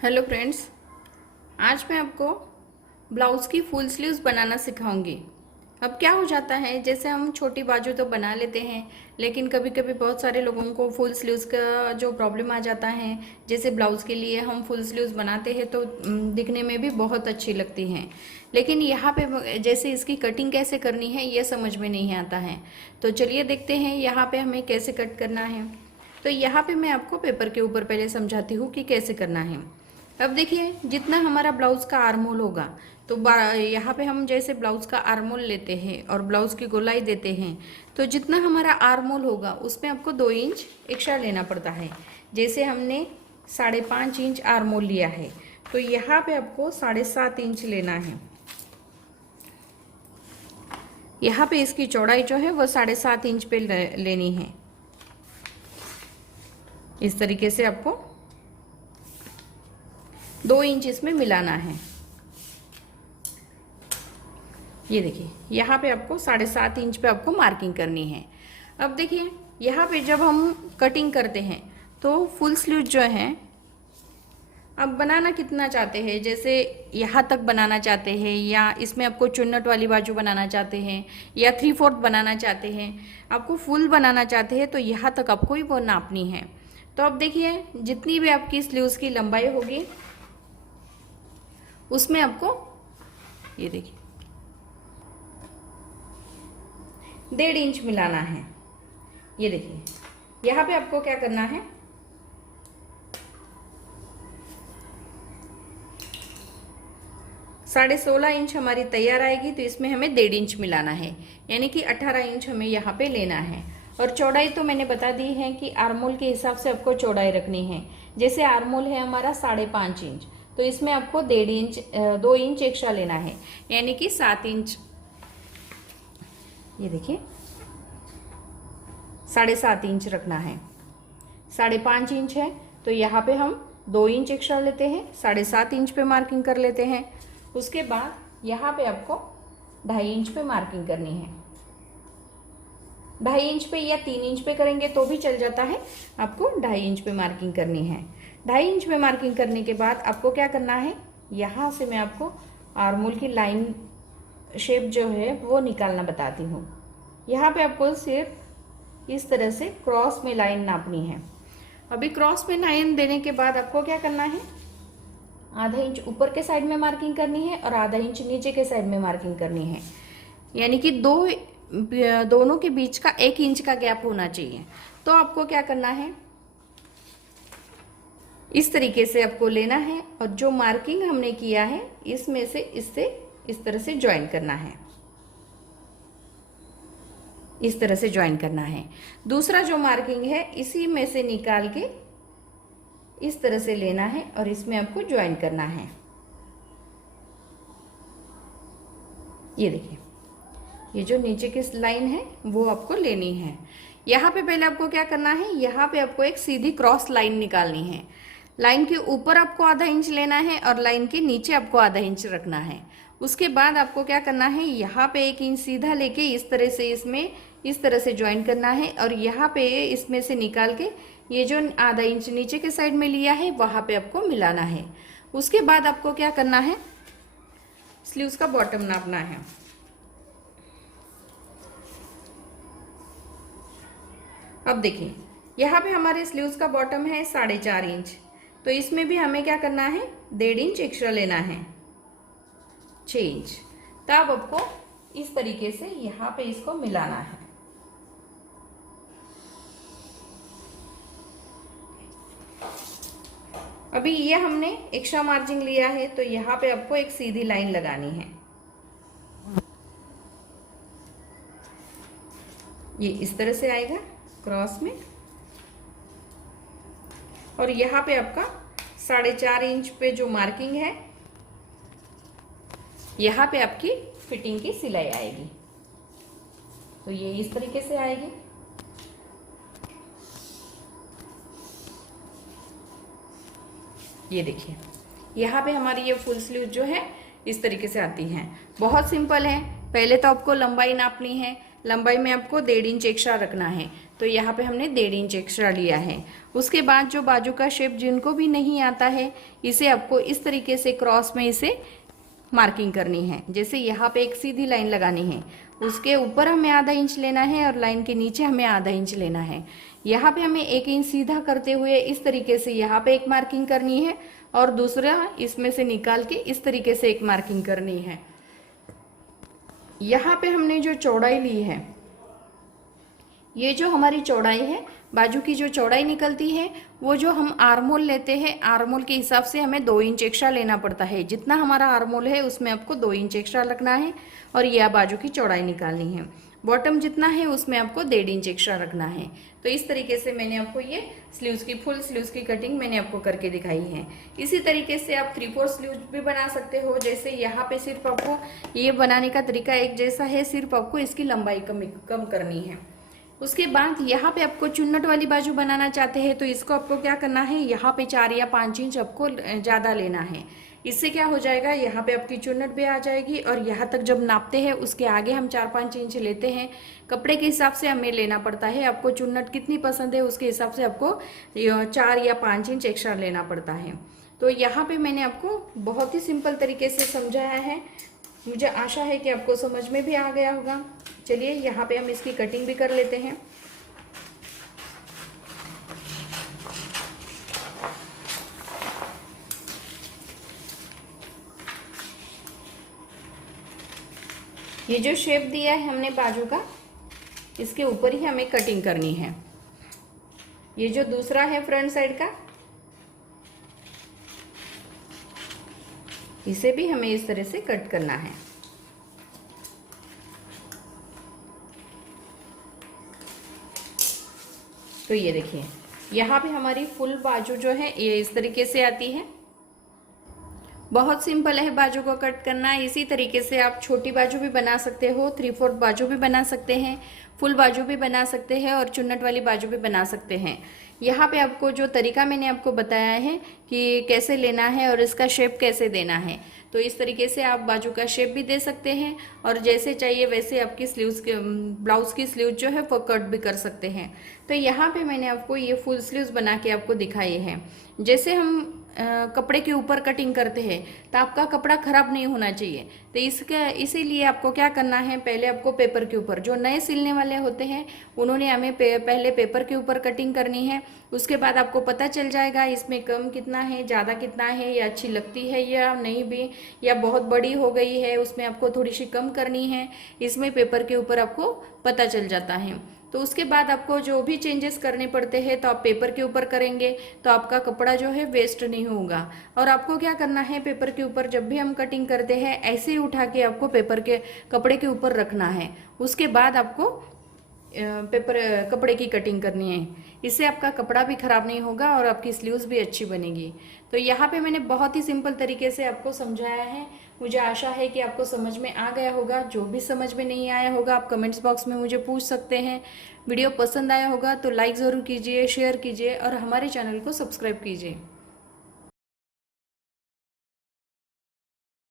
Hello friends, आज मैं आपको ब्लाउज़ की फुल स्लीव्स बनाना सिखाऊंगी। अब क्या हो जाता है, जैसे हम छोटी बाजू तो बना लेते हैं, लेकिन कभी कभी बहुत सारे लोगों को फुल स्लीव्स का जो प्रॉब्लम आ जाता है। जैसे ब्लाउज़ के लिए हम फुल स्लीव्स बनाते हैं तो दिखने में भी बहुत अच्छी लगती हैं, लेकिन यहाँ पे जैसे इसकी कटिंग कैसे करनी है ये समझ में नहीं आता है। तो चलिए देखते हैं यहाँ पे हमें कैसे कट करना है। तो यहाँ पे मैं आपको पेपर के ऊपर पहले समझाती हूँ कि कैसे करना है। अब देखिए, जितना हमारा ब्लाउज़ का आर्मोल होगा तो यहाँ पे हम जैसे ब्लाउज़ का आर्मोल लेते हैं और ब्लाउज़ की गोलाई देते हैं, तो जितना हमारा आर्मोल होगा उसमें आपको 2 इंच एक्स्ट्रा लेना पड़ता है। जैसे हमने 5.5 इंच आर्मोल लिया है तो यहाँ पे आपको 7.5 इंच लेना है। यहाँ पे इसकी चौड़ाई जो है वो 7.5 इंच पे लेनी है। इस तरीके से आपको 2 इंच इसमें मिलाना है। ये देखिए, यहाँ पे आपको 7.5 इंच पे आपको मार्किंग करनी है। अब देखिए, यहाँ पे जब हम कटिंग करते हैं तो फुल स्लीव जो है, अब बनाना कितना चाहते हैं, जैसे यहाँ तक बनाना चाहते हैं या इसमें आपको चुन्नट वाली बाजू बनाना चाहते हैं या 3/4 बनाना चाहते हैं, आपको फुल बनाना चाहते हैं, तो यहाँ तक आपको ही वो नापनी है। तो अब देखिए, जितनी भी आपकी स्लीव्स की लंबाई होगी उसमें आपको, ये देखिए, 1.5 इंच मिलाना है। ये देखिए, यहाँ पे आपको क्या करना है, साढ़े 16 इंच हमारी तैयार आएगी तो इसमें हमें 1.5 इंच मिलाना है, यानी कि 18 इंच हमें यहाँ पे लेना है। और चौड़ाई तो मैंने बता दी है कि आर्मोल के हिसाब से आपको चौड़ाई रखनी है। जैसे आर्मोल है हमारा 5.5 इंच, तो इसमें आपको 1.5 इंच 2 इंच एक्स्ट्रा लेना है, यानी कि 7 इंच। ये देखिए, 7.5 इंच रखना है। 5.5 इंच है तो यहाँ पे हम 2 इंच एक्स्ट्रा लेते हैं, 7.5 इंच पे मार्किंग कर लेते हैं। उसके बाद यहाँ पे आपको 2.5 इंच पे मार्किंग करनी है। 2.5 इंच पे या 3 इंच पे करेंगे तो भी चल जाता है, आपको 2.5 इंच पे मार्किंग करनी है। 2.5 इंच पे मार्किंग करने के बाद आपको क्या करना है, यहाँ से मैं आपको आर्मोल की लाइन शेप जो है वो निकालना बताती हूँ। यहाँ पे आपको सिर्फ इस तरह से क्रॉस में लाइन नापनी है। अभी क्रॉस में लाइन देने के बाद आपको क्या करना है, आधा इंच ऊपर के साइड में मार्किंग करनी है और आधा इंच नीचे के साइड में मार्किंग करनी है, यानी कि दोनों के बीच का 1 इंच का गैप होना चाहिए। तो आपको क्या करना है, इस तरीके से आपको लेना है और जो मार्किंग हमने किया है इसमें से इससे इस तरह से ज्वाइन करना है। इस तरह से ज्वाइन करना है। दूसरा जो मार्किंग है इसी में से निकाल के इस तरह से लेना है और इसमें आपको ज्वाइन करना है। ये देखिए, ये जो नीचे की लाइन है वो आपको लेनी है। यहाँ पे पहले आपको क्या करना है, यहाँ पे आपको एक सीधी क्रॉस लाइन निकालनी है। लाइन के ऊपर आपको आधा इंच लेना है और लाइन के नीचे आपको आधा इंच रखना है। उसके बाद आपको क्या करना है, यहाँ पे 1 इंच सीधा लेके इस तरह से इसमें इस तरह से ज्वाइन करना है और यहाँ पे इसमें से निकाल के ये जो आधा इंच नीचे के साइड में लिया है वहाँ पे आपको मिलाना है। उसके बाद आपको क्या करना है, स्लीव्स का बॉटम नापना है। अब देखिए, यहाँ पे हमारे स्लीव्स का बॉटम है 4.5 इंच, तो इसमें भी हमें क्या करना है, 1.5 इंच एक्स्ट्रा लेना है, 6 इंच। तब आपको इस तरीके से यहाँ पे इसको मिलाना है। अभी ये हमने एक्स्ट्रा मार्जिन लिया है तो यहाँ पे आपको एक सीधी लाइन लगानी है। ये इस तरह से आएगा क्रॉस में, और यहाँ पे आपका 4.5 इंच पे जो मार्किंग है यहाँ पे आपकी फिटिंग की सिलाई आएगी। तो ये इस तरीके से आएगी। ये देखिए, यहाँ पे हमारी ये फुल स्लीव जो है इस तरीके से आती हैं। बहुत सिंपल है। पहले तो आपको लंबाई नापनी है, लंबाई में आपको 1.5 इंच एक्स्ट्रा रखना है। तो यहाँ पे हमने 1.5 इंच एक्स्ट्रा लिया है। उसके बाद जो बाजू का शेप जिनको भी नहीं आता है, इसे आपको इस तरीके से क्रॉस में इसे मार्किंग करनी है। जैसे यहाँ पे एक सीधी लाइन लगानी है, उसके ऊपर हमें आधा इंच लेना है और लाइन के नीचे हमें आधा इंच लेना है। यहाँ पे हमें 1 इंच सीधा करते हुए इस तरीके से यहाँ पे एक मार्किंग करनी है और दूसरा इसमें से निकाल के इस तरीके से एक मार्किंग करनी है। यहाँ पे हमने जो चौड़ाई ली है, ये जो हमारी चौड़ाई है, बाजू की जो चौड़ाई निकलती है, वो जो हम आर्मोल लेते हैं, आर्मोल के हिसाब से हमें 2 इंच एक्स्ट्रा लेना पड़ता है। जितना हमारा आर्मोल है उसमें आपको 2 इंच एक्स्ट्रा रखना है और यह बाजू की चौड़ाई निकालनी है। बॉटम जितना है उसमें आपको 1.5 इंच एक्स्ट्रा रखना है। तो इस तरीके से मैंने आपको ये स्लीव्स की, फुल स्लीव्स की कटिंग मैंने आपको करके दिखाई है। इसी तरीके से आप 3/4 स्लीव्स भी बना सकते हो। जैसे यहाँ पे सिर्फ आपको ये बनाने का तरीका एक जैसा है, सिर्फ आपको इसकी लंबाई कम करनी है। उसके बाद यहाँ पे आपको चुन्नट वाली बाजू बनाना चाहते हैं तो इसको आपको क्या करना है, यहाँ पे 4 या 5 इंच आपको ज़्यादा लेना है। इससे क्या हो जाएगा, यहाँ पे आपकी चुन्नट भी आ जाएगी और यहाँ तक जब नापते हैं उसके आगे हम 4-5 इंच लेते हैं। कपड़े के हिसाब से हमें लेना पड़ता है। आपको चुन्नट कितनी पसंद है उसके हिसाब से आपको 4 या 5 इंच एक्स्ट्रा लेना पड़ता है। तो यहाँ पे मैंने आपको बहुत ही सिंपल तरीके से समझाया है। मुझे आशा है कि आपको समझ में भी आ गया होगा। चलिए यहाँ पे हम इसकी कटिंग भी कर लेते हैं। ये जो शेप दिया है हमने बाजू का, इसके ऊपर ही हमें कटिंग करनी है। ये जो दूसरा है फ्रंट साइड का, इसे भी हमें इस तरह से कट करना है। तो ये देखिए, यहाँ पे हमारी फुल बाजू जो है ये इस तरीके से आती है। बहुत सिंपल है बाजू को कट करना। इसी तरीके से आप छोटी बाजू भी बना सकते हो, 3/4 बाजू भी बना सकते हैं, फुल बाजू भी बना सकते हैं और चुन्नट वाली बाजू भी बना सकते हैं। यहाँ पे आपको जो तरीका मैंने आपको बताया है कि कैसे लेना है और इसका शेप कैसे देना है, तो इस तरीके से आप बाजू का शेप भी दे सकते हैं और जैसे चाहिए वैसे आपकी स्लीव्स के, ब्लाउज की स्लीव जो है वो कट भी कर सकते हैं। तो यहाँ पे मैंने आपको ये फुल स्लीव्स बना के आपको दिखाई है। जैसे हम कपड़े के ऊपर कटिंग करते हैं तो आपका कपड़ा खराब नहीं होना चाहिए। तो इसीलिए आपको क्या करना है, पहले आपको पेपर के ऊपर, जो नए सिलने वाले होते हैं उन्होंने हमें पहले पेपर के ऊपर कटिंग करनी है। उसके बाद आपको पता चल जाएगा इसमें कम कितना है, ज़्यादा कितना है, या अच्छी लगती है या नहीं भी, या बहुत बड़ी हो गई है उसमें आपको थोड़ी सी कम करनी है। इसमें पेपर के ऊपर आपको पता चल जाता है। तो उसके बाद आपको जो भी चेंजेस करने पड़ते हैं तो आप पेपर के ऊपर करेंगे तो आपका कपड़ा जो है वेस्ट नहीं होगा। और आपको क्या करना है, पेपर के ऊपर जब भी हम कटिंग करते हैं ऐसे ही उठा के आपको पेपर के कपड़े के ऊपर रखना है। उसके बाद आपको कपड़े की कटिंग करनी है। इससे आपका कपड़ा भी ख़राब नहीं होगा और आपकी स्लीव्स भी अच्छी बनेगी। तो यहाँ पे मैंने बहुत ही सिंपल तरीके से आपको समझाया है। मुझे आशा है कि आपको समझ में आ गया होगा। जो भी समझ में नहीं आया होगा आप कमेंट्स बॉक्स में मुझे पूछ सकते हैं। वीडियो पसंद आया होगा तो लाइक ज़रूर कीजिए, शेयर कीजिए और हमारे चैनल को सब्सक्राइब कीजिए।